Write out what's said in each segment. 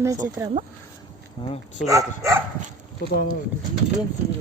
Ne cetrama? Ha, tutacaktır. Tut onu. Yiyelim suyu.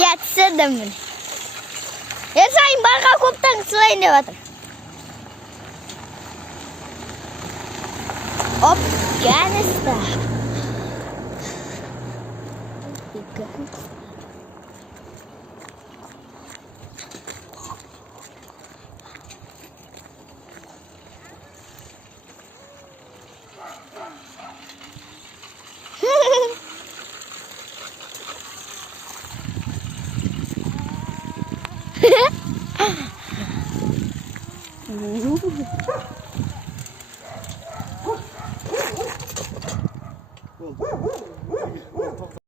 Yatsıdım bunu. Ya sayın baka koptan selain de batır. Hop, ganista.